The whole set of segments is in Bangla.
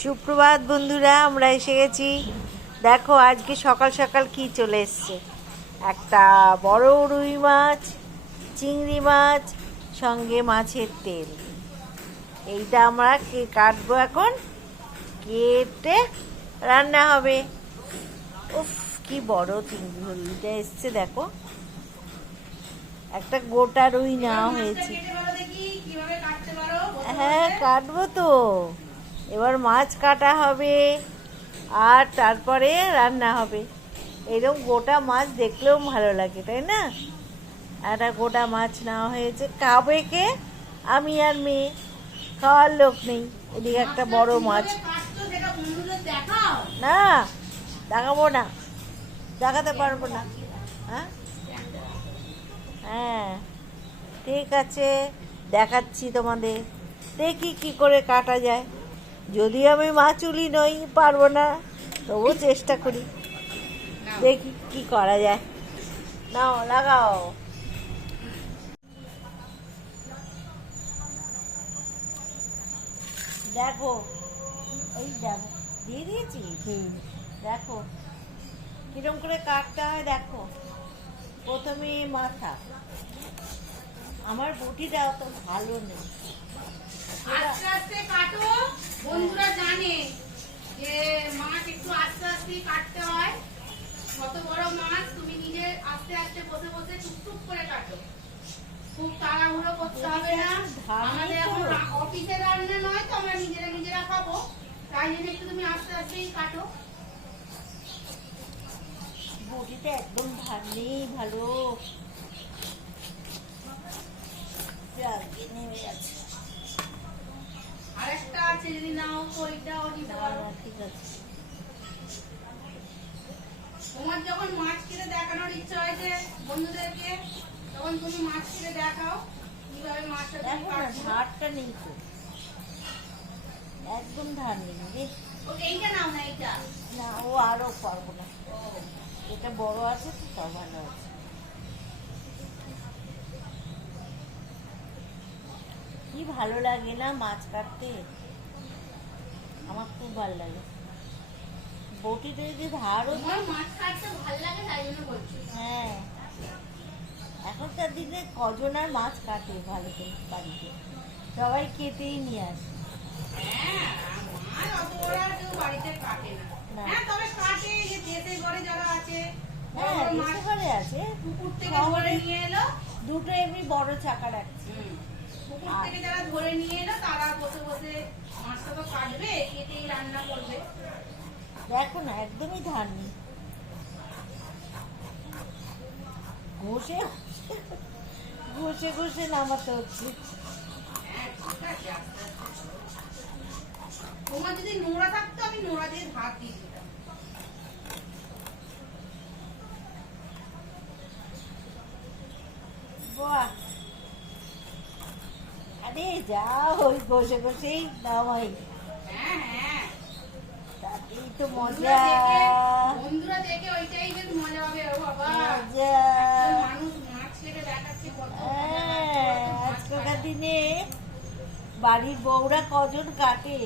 সুপ্রভাত বন্ধুরা আমরা এসে গেছি। দেখো আজকে সকাল সকাল কি চলে এসছে। একটা বড় রুই মাছ চিংড়ি মাছ সঙ্গে মাছের তেল। এইটা আমরা কে কাটবো এখন? কেটে রান্না হবে। উফ কি বড় চিংড়ি রুইটা এসছে দেখো। একটা গোটা রুই নেওয়া হয়েছে। হ্যাঁ কাটবো তো। এবার মাছ কাটা হবে, আর তারপরে রান্না হবে। এরকম গোটা মাছ দেখলেও ভালো লাগে, তাই না? একটা গোটা মাছ নেওয়া হয়েছে। খাবে কে? আমি আর মেয়ে। খাওয়ার লোক নেই। এদিকে একটা বড় মাছ। না, দেখাবো না। দেখাতে পারব না। হ্যাঁ? হ্যাঁ। ঠিক আছে, দেখাচ্ছি তোমাদের। দেখি কি করে কাটা যায়। যদি আমি মাচুলি নই পারব না। তবু চেষ্টা করি। দেখি কি করা যায়। নাও লাগাও। দেখো এই দেখো দিয়ে দিয়েছি? দেখো কিরম করে কাটতে হয় দেখো। প্রথমে মাথা। আমার বটিটা অত ভালো নেই। আস্তে আস্তে কাটো। বন্ধুরা জানে যে মাছ একটু আস্তে আস্তে কাটতে হয়। কত বড় মাছ তুমি নিজে আস্তে আস্তে বসে বসে টুকটুক করে কাটো। খুব তাড়াহুড়ো করতে হবে না। আমাদের এখন অফিসে রান্না নয় তো আমরা নিজেরা নিজেরা খাব। তাই জন্য একটু তুমি আস্তে আস্তেই কাটো। বটিটা একদম ভার নেই ভালো। নেমে যাচ্ছে আর আছে যদি নাও তো নিতে পারো। ঠিক আছে। তোমার যখন মাছ কেটে দেখানোর ইচ্ছা হয়েছে বন্ধুদেরকে তখন তুমি মাছ কেটে দেখাও কীভাবে মাছটা। ধারটা নেই তো। একদম ধার নেই রে। এইটা নাও না এইটা। না ও আরও পারব না। এটা বড় আছে তো তাও ভালো আছে। কি ভালো লাগে না মাছ কাটতে? আমার খুব ভালো লাগে। বটিতে যদি ধারও হ্যাঁ। এখনকার দিনে কজন আর মাছ কাটে ভালো করে বাড়িতে। সবাই কেটেই নিয়ে আসে। দুটো এমনি বড় চাকা রাখছে। পুকুর থেকে যারা ধরে নিয়ে এলো তারা বসে বসে মাছটা তো কাটবে কেটেই রান্না করবে। দেখো না একদমই ধার নেই। ঘষে ঘষে ঘষে নামাতে হচ্ছে। হ্যাঁ। তোমার যদি নোংরা থাকতো আমি নোংরা দিয়ে ভাত দিয়ে দিতাম। বাহ। আরে যা ওই ঘষেই নামাই হ্যাঁ হ্যাঁ। তাতেই তো মজা। বন্ধুরা দেখে ওইটাই বেশ মজা হবে ও বাবা। মজা। মানুষ মাছ কেটে দেখাচ্ছে কত হ্যাঁ, আজকালকার দিনে বাড়ির বউরা কজন কাটে?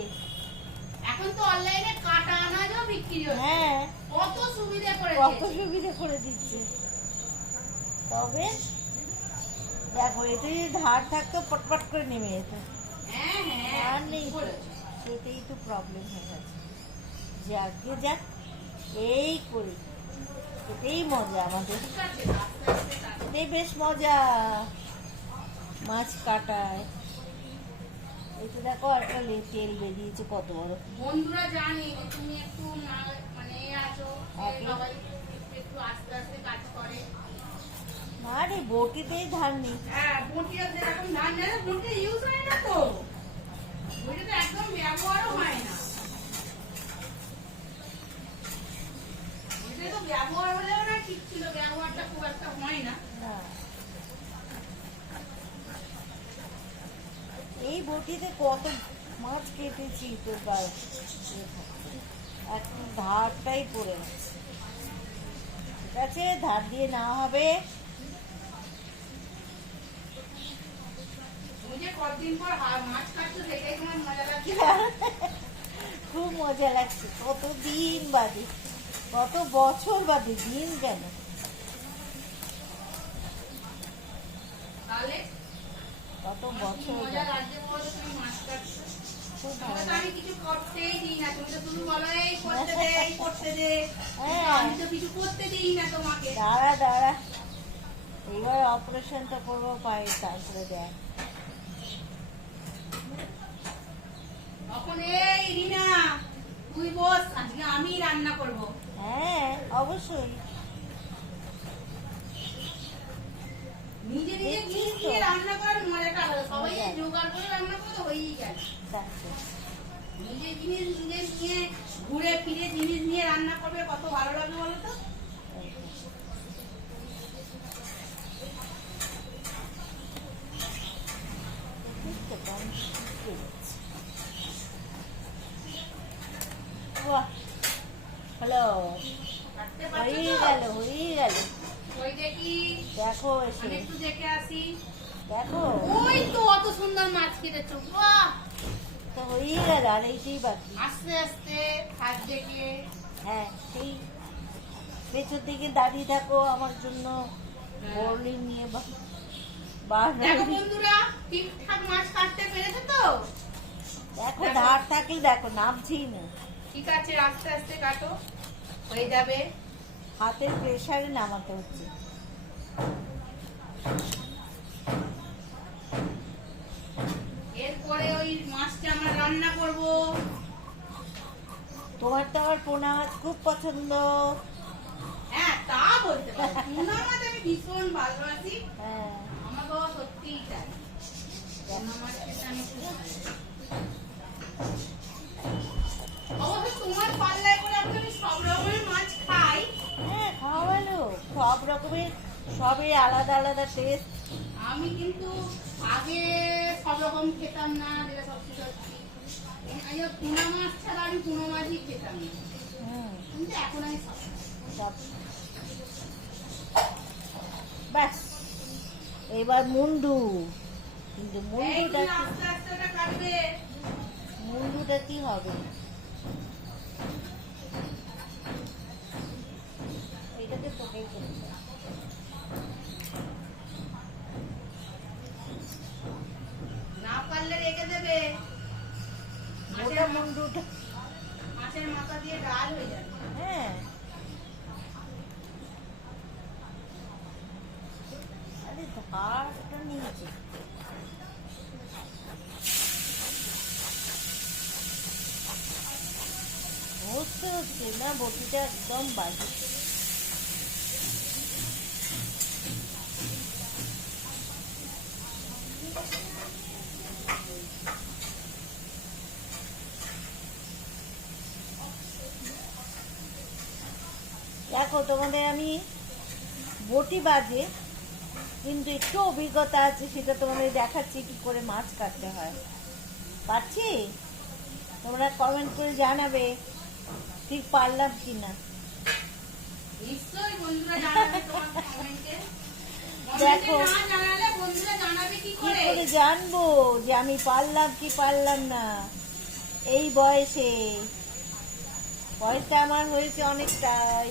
এখন তো অনলাইনে কাটা আনাজও বিক্রি হচ্ছে। হ্যাঁ। কত সুবিধা করে কত সুবিধা করে দিচ্ছে। তবে দেখো এতে যদি ধার থাকতো পটপট করে নেমে যেত। হ্যাঁ হ্যাঁ আর নেই সেটাই তো প্রবলেম হয়ে গেছে। যাকে যাক এই করি। এটাই মজা আমাদের। এটাই বেশ মজা। মাছ কাটায় এই দেখো একটা তেল বেরিয়েছে কত বড়। বন্ধুরা জানে তুমি একটু মানে আছো একটু আস্তে আস্তে কাজ করে। না রে বটিতেই ধার নেই। হ্যাঁ বটিয়া যেরকম ধান জানে বটিয়া ইউজ হয় না তো। বটিয়া তো একদম ব্যবহারও হয় না। বটিয়া তো ব্যবহার হলেও না ঠিক ছিল ব্যবহারটা খুব একটা হয় না। না এই বটিতে কত মাছ কেটেছি তোর গায়ে এখন ধারটাই পড়ে আছে ধার দিয়ে না হবে তুমি যে কতদিন পর হা- মাছ কাটছো দেখেই তোমার মজা লাগছে খুব মজা লাগছে। কত দিন বাদে কত বছর বাদে দিন কেন? কত বছর হ্যাঁ। দাঁড়া দাঁড়া। এবার অপারেশনটা করব পায়ে তারপরে দেখ। তখন এই রিনা তুই বস আজকে আমি রান্না করব। হ্যাঁ অবশ্যই। নিজে নিজে জিনিস? দিয়ে রান্না করার মজাটা আলাদা। সবাই মজা। জোগাড় করে রান্না করে তো হয়েই গেল নিজে জিনিস নিয়ে ঘুরে ফিরে জিনিস নিয়ে রান্না করবে কত ভালো লাগবে বলো তো? দেখতে পান শিখে যাচ্ছে। বাহ হয়ে গেল হয়ে গেল দেখো এসে। একটু দেখে আসি। দেখো। ওই তো অত সুন্দর মাছ কেটেছো। বাহ! তো হয়েই গেল আর এইটাই বাকি। আস্তে আস্তে হাত দেখে। হ্যাঁ সেই পেছন দিকে দাঁড়িয়ে থাকো আমার জন্য। হ্যাঁ। নিয়ে বা- দেখো বন্ধুরা ঠিকঠাক মাছ কাটতে পেরেছে তো? দেখো। ধার থাকলে দেখো নামছি না। ঠিক আছে আস্তে আস্তে কাটো। হয়ে যাবে। হাতের প্রেসারে নামাতে হচ্ছে। এরপরে ওই মাছটা আমরা রান্না করব। তোমার তো আবার পোনা মাছ খুব পছন্দ। হ্যাঁ তা বলতে পারি। টুনা মাছ আমি ভীষণ ভালোবাসি। হ্যাঁ। আমার বাবা সত্যিই তাই টুনা মাছ খেতে আমি খুব ভালোবাসি। অবশ্য তোমার পাল্লায় সব রকমের সবই আলাদা আলাদা টেস্ট আমি কিন্তু আগে সব রকম খেতাম না যেটা মাছ ছাড়া আমি মাছই খেতাম না। কিন্তু এখন আমি সব ব্যাস। এবার মুন্ডু। কিন্তু মুন্ডুটা মুন্ডুটা কি হবে? এটাকে পোটাই করতে হবে। না পারলে রেখে দেবে মোটা মাছের মা- মুন্ডুটা মাছের মাথা দিয়ে ডাল হয়ে যাবে হ্যাঁ আরে ধারটা নিয়েছে হচ্ছে হচ্ছে না বটিটা একদম বাজে দেখো তোমাদের আমি বটি বাজে কিন্তু একটু অভিজ্ঞতা আছে সেটা তোমাদের দেখাচ্ছি কি করে মাছ কাটতে হয়। পারছি তোমরা কমেন্ট করে জানাবে ঠিক পারলাম কি না দেখো। কি করে জানব যে আমি পারলাম কি পারলাম না? এই বয়সে। বয়সটা আমার হয়েছে অনেকটাই।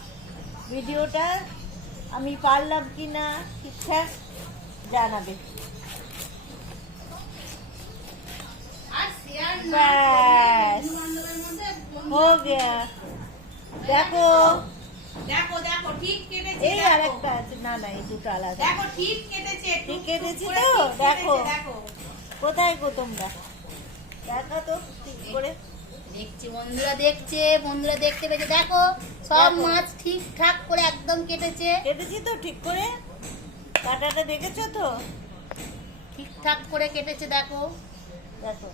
ভিডিওটা আমি পারলাম কি না ঠিকঠাক জানাবে হো বন্ধু- দেখো। দেখো দেখো ঠিক কেটেছে এই দেখো। আর একটা আছে। না না এই দুটো আলাদা। দেখো ঠিক কেটেছে ঠিক কেটেছি তো? দেখো। দেখো। কোথায় গো তোমরা? দেখা তো ঠিক করে। দেখছি বন্ধুরা দেখছে বন্ধুরা দেখতে পেয়েছে। দেখো সব মাছ ঠিকঠাক করে একদম কেটেছে। কেটেছি তো ঠিক করে। কাটাটা দেখেছ তো? ঠিকঠাক করে কেটেছে দেখো। দেখো।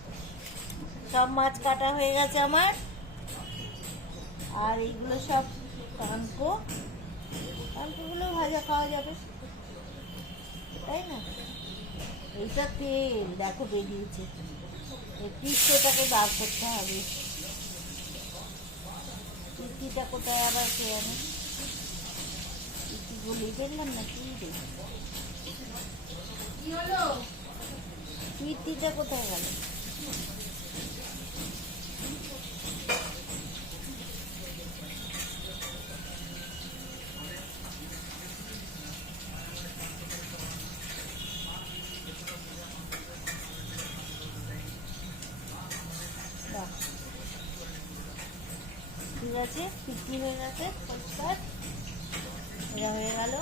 সব মাছ কাটা হয়ে গেছে আমার। আর এইগুলো সব কানকো কানকোগুলো ভাজা খাওয়া যাবে। তাই না? এইটা তেল দেখো বেরিয়েছে। এই পিঠটাকে বার করতে হবে। পিঠিটা কোথায় আবার কে আমি ইটি গলিয়ে ফেললাম না কি হলো? পিঠিটা কোথায় গেল? আছে পিঠি হয়ে গেছে? পরিষ্কার। হয়ে গেল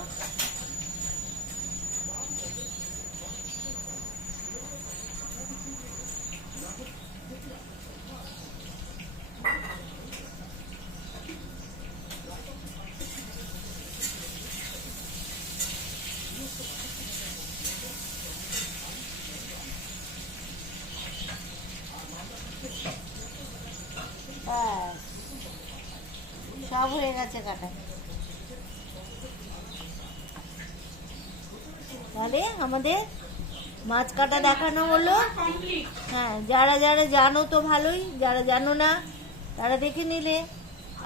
ব্যাস। সব হয়ে গেছে কাটা তাহলে আমাদের মাছ কাটা দেখানো হলো। হ্যাঁ যারা যারা জানো তো ভালোই, যারা জানো না, তারা দেখে নিলে।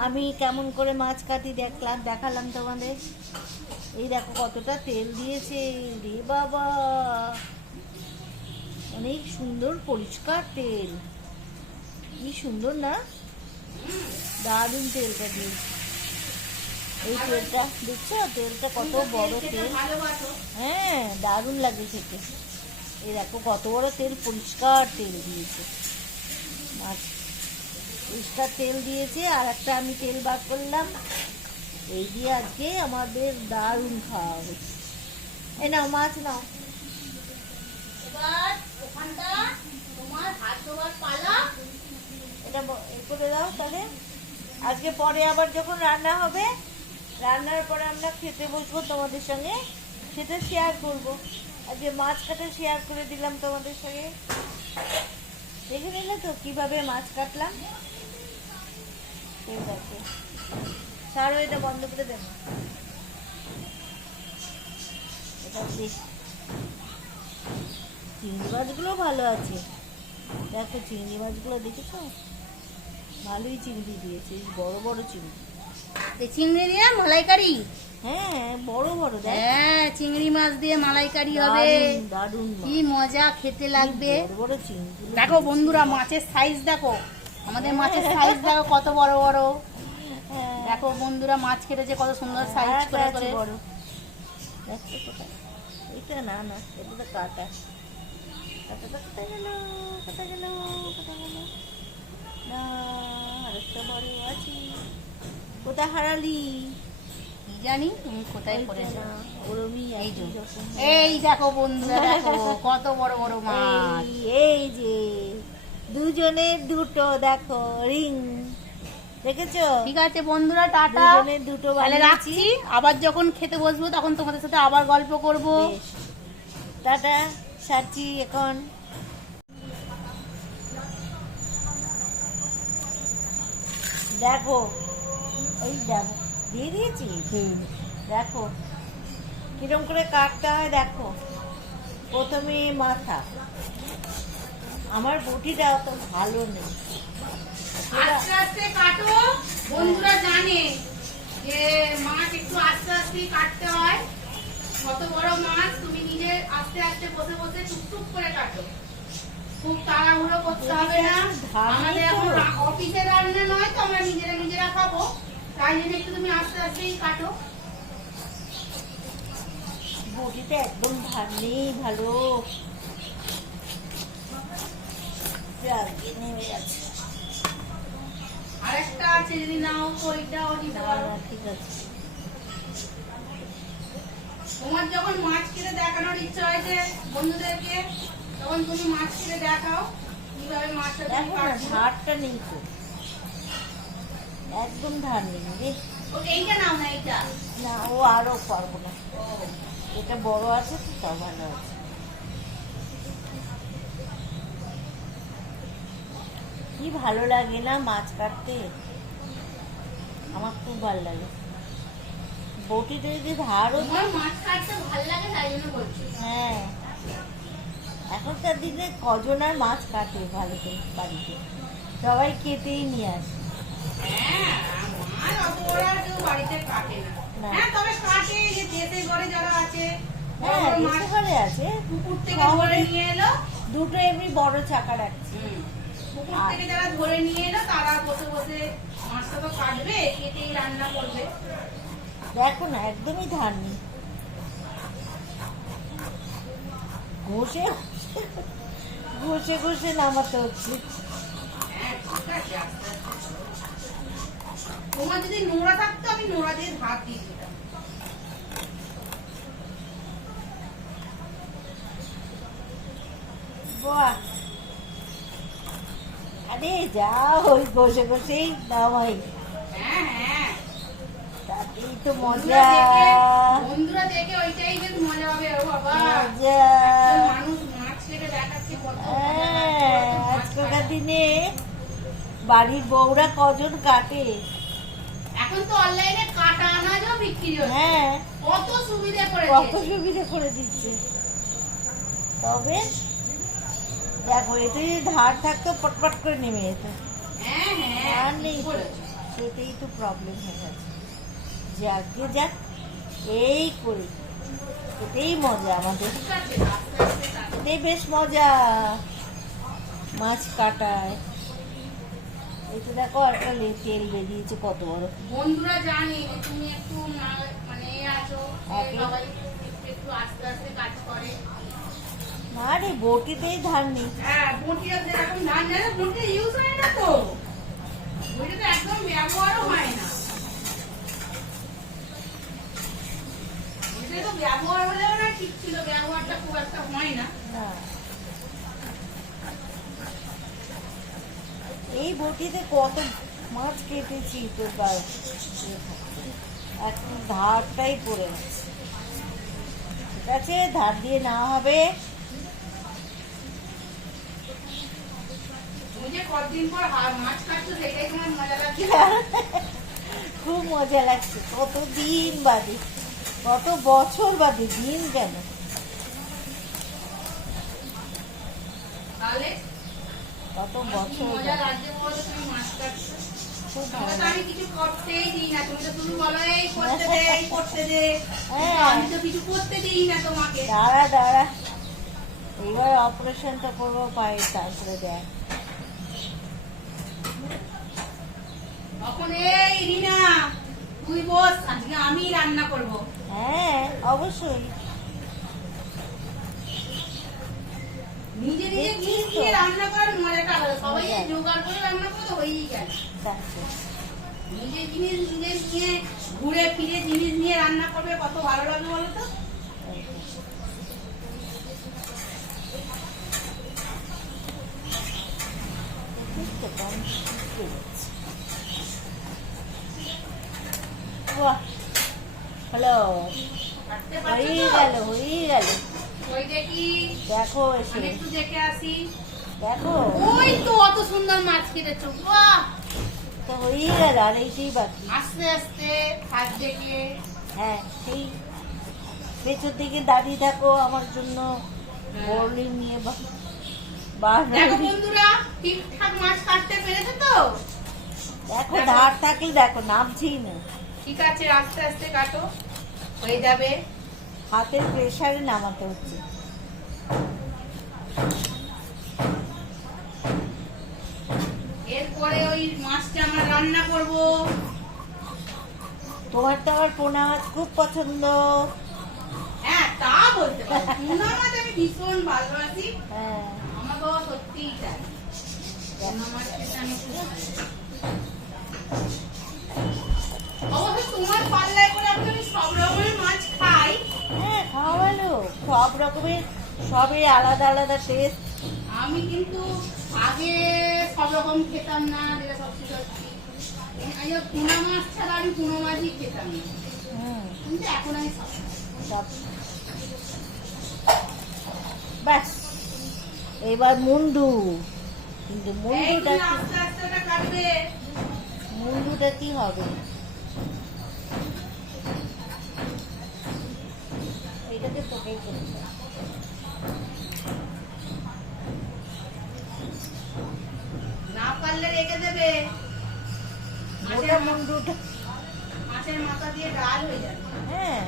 আমি কেমন করে মাছ কাটি দেখলাম, দেখালাম তোমাদের। এই দেখো কতটা তেল দিয়েছে, রে বাবা। অনেক সুন্দর পরিষ্কার তেল। কি সুন্দর না? দারুণ তেলটা দিয়েছে। এই তেলটা, দেখছ? তেলটা কত বড় তেল। হ্যাঁ দারুণ লাগে খেতে। এই দেখো কত বড় তেল পরিষ্কার তেল দিয়েছে। মাছ পরিষ্কার তেল দিয়েছে আর একটা আমি তেল বার করলাম। এই দিয়ে আজকে আমাদের দারুণ খাওয়া হবে এই নাও মাছ নাও। এবার ওখানটা তোমার হাত ধোয়ার পালা। এটা এ করে দাও তাহলে। আজকে পরে আবার যখন রান্না হবে রান্নার পরে আমরা খেতে বসবো তোমাদের সঙ্গে। সেটা শেয়ার করব। আজকে মাছ কাটা শেয়ার করে দিলাম তোমাদের সঙ্গে। দেখে নিলে তো কীভাবে মাছ কাটলাম। ঠিক আছে ছাড়ো, এটা বন্ধ করে বেশ। চিংড়ি মাছগুলো ভালো আছে। দেখো চিংড়ি মাছগুলো দেখেছ? ভালোই চিংড়ি দিয়েছে বড় বড় চিংড়ি। চিংড়ি দিয়ে মালাইকারি। হ্যাঁ বড় বড় দেখ। হ্যাঁ চিংড়ি মাছ দিয়ে মালাইকারি হবে। কি মজা খেতে লাগবে। বড় বড় চিংড়ি দেখো বন্ধুরা মাছের সাইজ দেখো। আমাদের মাছের সাইজ দেখো কত বড় বড়। হ্যাঁ, দেখো বন্ধুরা মাছ কেটেছে কত সুন্দর সাইজ করে আছে করে। বড়। এটা না না এটা তো কাটা। গেল গেল গেল। না আরেকটা বড় আছে। কোথায় হারালি? জানি তুমি কোথায় করেছ? এই যে। এই দেখো বন্ধুরা দেখো কত বড় বড় মাছ। এই যে দুজনের দুটো দেখো রিং। দেখেছ? ঠিক আছে বন্ধুরা টাটা। দুটো তাহলে রাখছি। আবার যখন খেতে বসবো তখন তোমাদের সাথে আবার গল্প করব। টাটা সারছি এখন। দেখো এই দেখো। দিয়ে দিয়েছি? দেখো কিরম করে কাটতে হয় দেখো। প্রথমে মাথা। আমার বটিটা অত ভালো নেই। আস্তে আস্তে কাটো বন্ধুরা জানে যে মাছ একটু আস্তে আস্তে কাটতে হয়। কত বড় মাছ তুমি নিজে আস্তে আস্তে বসে বসে টুকটুক করে কাটো। খুব তাড়াহুড়ো করতে হবে না। আমাদের এখন অফিসে রান্না নয় তো আমরা নিজেরা নিজেরা খাব। তাই জন্য একটু তুমি আস্তে আস্তেই কাটো। বটিটা একদম ভার নেই ভালো নেমে যাচ্ছে আর আছে যদি নাও ওইটাও দিতে না, পারো। ঠিক আছে। তোমার যখন মাছ কেটে দেখানোর ইচ্ছা হয়েছে বন্ধুদেরকে তখন তুমি মাছ কেটে দেখাও কীভাবে মাছটা নেই তো। একদম ধার নেই রে এইটা নাও না এইটা। না ও আরও পারব না। এটা বড় আছে তো তাও ভালো আছে। কি ভালো লাগে না মাছ কাটতে? আমার খুব ভালো লাগে। বটিতে যদি ধার হতো তোমার মাছ কাটতে ভালো লাগে তাই জন্য বলছি। হ্যাঁ। এখনকার দিনে কজন আর মাছ কাটে ভালো করে বাড়িতে? সবাই কেটেই নিয়ে আসে। দুটো এমনি বড় চাকা রাখছে থেকে যারা ধরে নিয়ে এলো তারা বসে বসে তো কাটবে কেটেই রান্না করবে দেখো না একদমই ধার নেই ঘষে ঘষে ঘষে নামাতে হচ্ছে তোমার যদি নোড়া থাকতো আমি নোড়া দিয়ে ভাত দিয়ে দিতাম। আরে যা ওই ঘষে ঘষেই নামাই হ্যাঁ হ্যাঁ। তাতেই তো মজা। দেখে- বন্ধুরা দেখে ওইটাই বেশ মজা হবে ও বাবা। মজা। মানুষ মাছ কেটে দেখাচ্ছে কত মজা হ্যাঁ, আজকালকার দিনে বাড়ির বউরা কজন কাটে? এখন তো অনলাইনে কাটা আনাজও বিক্রি হচ্ছে। হ্যাঁ। কত সুবিধা কত সুবিধা করে দিচ্ছে। তবে দেখো এটা যদি ধার থাকতো পটপট করে নেমে যেত। হ্যাঁ হ্যাঁ আর নেই সেটাই তো প্রবলেম হয়ে গেছে। যে আজকে যাক এই করি। এটাই মজা আমাদের। এটাই বেশ মজা। মাছ কাটায়। এই তো দেখো একটা তেল বেরিয়েছে কত বড়। বন্ধুরা জানে যে তুমি একটু মানে আছো একটু আস্তে আস্তে কাজ করে। না রে বটিতেই ধার নেই। হ্যাঁ যেরকম ধান ইউজ হয় না তো। একদম ব্যবহারও হয় না। বইটা তো ব্যবহার হলেও না ঠিক ছিল ব্যবহারটা খুব একটা হয় না। না। এই বটিতে কত মাছ কেটেছি তোর এখন ধারটাই পড়ে গেছে। ঠিক আছে ধার দিয়ে নেওয়া হবে। খুব মজা লাগছে। কত দিন বাদে কত বছর বাদে দিন কেন? কত বছর মজা বাদে। লাগছে বলো তো তুমি মাছ কাটছো খুব তোমাকে তো ভালো আমি কিছু করতেই দিই না। তুমি তো শুধু বলো এই করতে দে এই করতে দে। হ্যাঁ। আমি তো কিছু করতে দিই না তোমাকে। দাঁড়া দাঁড়া। এবার অপারেশনটা করব পায়ে তারপরে দেখ। তখন এই রিনা তুই বস আজকে আমি রান্না করব। হ্যাঁ অবশ্যই। নিজে জিনিস দিয়ে রান্না করার মজাটা আলাদা। সবাই জোগাড় করে রান্না করে তো হয়েই নিজে জিনিস নিজে নিয়ে ঘুরে ফিরে জিনিস নিয়ে রান্না করবে কত ভালো লাগবে বলো তো? হয়ে? গেল হয়ে গেল। দেখি। দেখো একটু দেখে আসি। দেখো। ওই তো অত সুন্দর মাছ কেটেছো। বাহ! তো হয়েই গেল আর এইটাই বাকি। আস্তে আস্তে হাত দেখে। হ্যাঁ সেই পেছন দিকে দাঁড়িয়ে থাকো আমার জন্য বোর্ডিং নিয়ে দেখো বন্ধুরা ঠিকঠাক মাছ কাটতে পেরেছ তো? দেখো। ধার থাকলে দেখো নামছেই না। ঠিক আছে আস্তে আস্তে কাটো। হয়ে যাবে। হাতের প্রেশারে নামাতে হচ্ছে। এরপরে ওই মাছটা আমরা রান্না করব। তোমার তো পোনা মাছ খুব পছন্দ। হ্যাঁ তা বলতে পারো। টুনা মাছ আমি ভীষণ ভালোবাসি। হ্যাঁ। আমার বাবা সত্যিই চাই টুনা মাছ আমি অবশ্য তোমার পাল্লায় করে আমি সব রকমের মাছ ভালো সব রকমের সবই আলাদা আলাদা টেস্ট আমি কিন্তু আগে সব রকম খেতাম না যেটা সত্যি টুনা মাছ ছাড়া আমি কোনো মাছই খেতাম না। কিন্তু এখন আমি সব ব্যাস। এবার মুন্ডু। কিন্তু মুন্ডুটা কি হবে এটাকে তোকেই করতে হবে। না পারলে রেখে দেবে। মাছের মুন্ডুটা মাছের মাথা দিয়ে ডাল হয়ে যাবে। হ্যাঁ।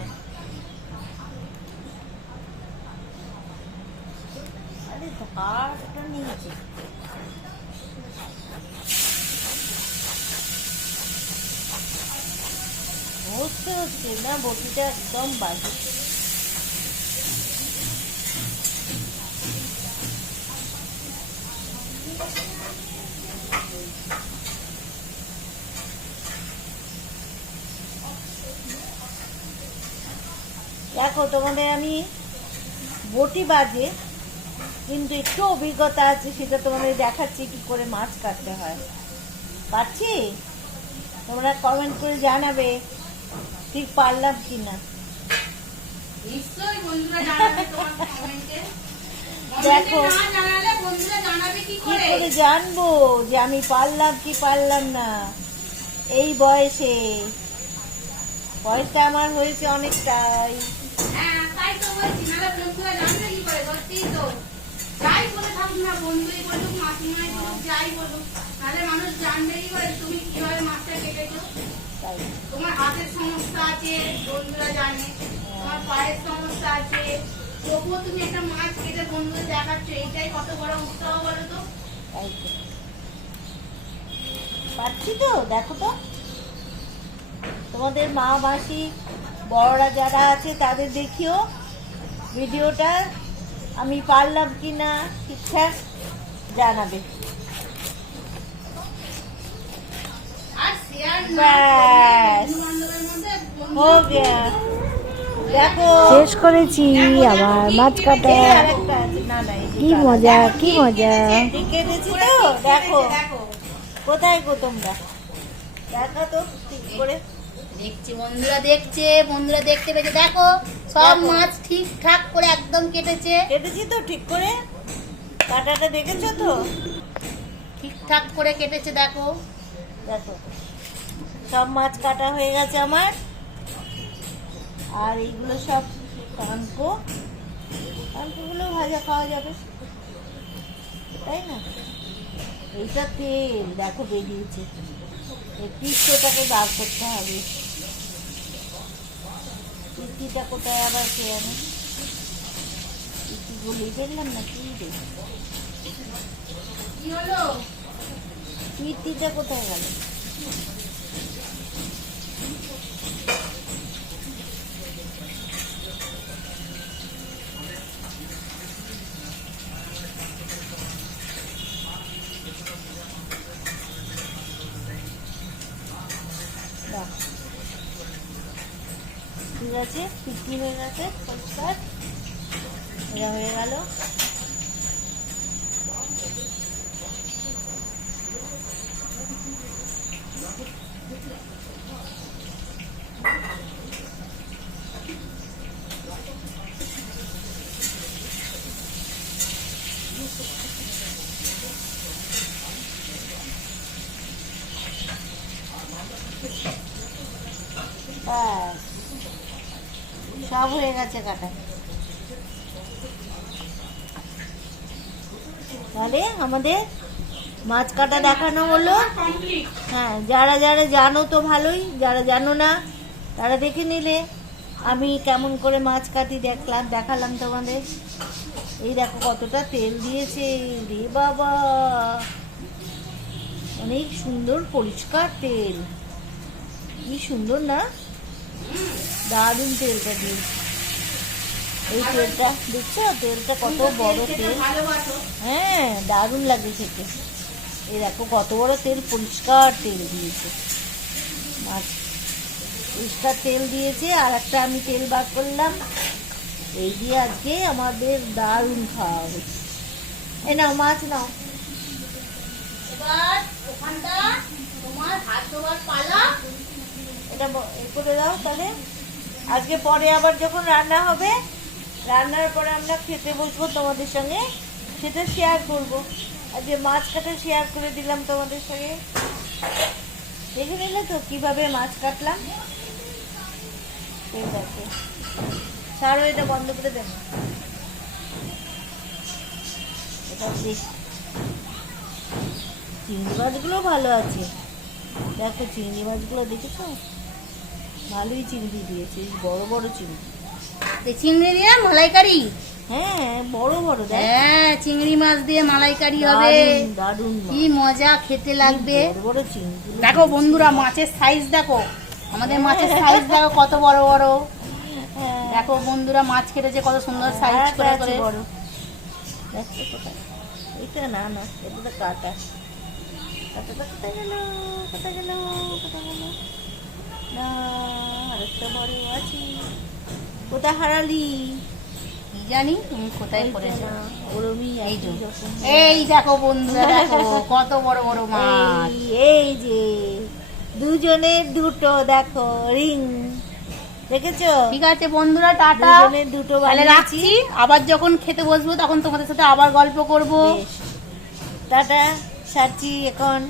আরে ধারটা নিয়েছে। হচ্ছে হচ্ছে না বটিটা একদম বাজে। দেখো তোমাদের আমি বটি বাজে কিন্তু একটু অভিজ্ঞতা আছে সেটা তোমাদের দেখাচ্ছি কি করে মাছ কাটতে হয়। পারছি তোমরা কমেন্ট করে জানাবে ঠিক পারলাম কি না দেখো। কি করে জানব যে আমি পারলাম কি পারলাম না? এই বয়সে। বয়সটা আমার হয়েছে অনেকটাই। তোমার হাতের সমস্যা আছে বন্ধুরা জানে তোমার পায়ের সমস্যা আছে তবুও তুমি একটা মাছ কেটে বন্ধুদের দেখাচ্ছ এইটাই কত বড় উৎসাহ বলো তো পাচ্ছি তো, দেখো তো। তোমাদের মা মাসি বড়রা যারা আছে তাদের দেখিও ভিডিওটা। আমি পারলাম কি না ঠিকঠাক জানাবে শেষ করেছি আমার মাছ কাটা। কি মজা কি মজা। দেখো। কোথায় গো তোমরা? দেখো তো ঠিক করে দেখছি বন্ধুরা দেখছে বন্ধুরা দেখতে পেয়েছে। দেখো সব মাছ ঠিকঠাক করে একদম কেটেছে। কেটেছি তো ঠিক করে। কাটাটা দেখেছ তো? ঠিকঠাক করে কেটেছে দেখো। দেখো। সব মাছ কাটা হয়ে গেছে আমার। আর এইগুলো সব কানকো কানকোগুলো ভাজা খাওয়া যাবে। তাই না? এইটা তেল দেখো বেরিয়েছে। এই পিঠটাকে বার করতে হবে। পিঠিটা কোথায় আবার কে আমি ইটি বলেই ফেললাম না কি রে? ইটিটা কোথায় গেল বাহ। ঠিক আছে পিঠি হয়ে গেছে পরিষ্কার এটা হয়ে গেল ব্যাস। সব হয়ে গেছে কাটা। তাহলে আমাদের মাছ কাটা দেখানো হলো। হ্যাঁ যারা যারা জানো তো ভালোই, যারা জানো না, তারা দেখে নিলে। আমি কেমন করে মাছ কাটি দেখলাম দেখালাম তোমাদের। এই দেখো কতটা তেল দিয়েছে, রে বাবা। অনেক সুন্দর পরিষ্কার তেল। কি সুন্দর না? দারুণ তেলটা দিয়ে এই তেলটা দেখছ? তেলটা কত বড় তেল হ্যাঁ দারুণ লাগে খেতে। এই দেখো কত বড় তেল পরিষ্কার তেল দিয়েছে। মাছ পরিষ্কার তেল দিয়েছে আর একটা আমি তেল বার করলাম। এই দিয়ে আজকে আমাদের দারুণ খাওয়া হবে এই নাও মাছ নাও। এবার ওখানটা তোমার হাত ধোয়ার পালা। এটা করে দাও তাহলে। আজকে পরে আবার যখন রান্না হবে, রান্নার পরে আমরা খেতে বসবো তোমাদের সঙ্গে। সেটা শেয়ার করব। যে মাছ কাটা শেয়ার করে দিলাম তোমাদের সঙ্গে। দেখে নিলে তো কীভাবে মাছ কাটলাম। ঠিক আছে। ছাড়ো, এটা বন্ধ করে দেন। চিংড়ি মাছগুলো ভালো আছে। দেখো, চিংড়ি মাছগুলো দেখেছ? ভালোই চিংড়ি দিয়েছে বেশ বড় বড় চিংড়ি। চিংড়ি দিয়ে মালাইকারি? হ্যাঁ বড় বড় হ্যাঁ চিংড়ি মাছ দিয়ে মালাইকারি হবে। দারুণ, কি মজা খেতে লাগবে। বড় বড় চিংড়ি। দেখো বন্ধুরা মাছের সাইজ দেখো। আমাদের মাছের সাইজ দেখো কত বড় বড়। হ্যাঁ, দেখো বন্ধুরা মাছ কেটেছে কত সুন্দর সাইজ করে করে। বড়। এটা না না এটা কাটা। কাটাটা কোথায় গেল কোথায় গেল কোথায় গেল। আরেকটা বড় আছে। কোথায় হারালি? কি জানি তুমি কোথায় করেছ ওরমই এই যে। এই দেখো বন্ধুরা দেখো কত বড় বড় মাছ। এই যে দুজনের দুটো দেখো রিং। দেখেছ? ঠিক আছে বন্ধুরা টাটা। দুটো বানিয়েছি। রাখছি। আবার যখন খেতে বসবো তখন তোমাদের সাথে আবার গল্প করব। টাটা সারছি এখন।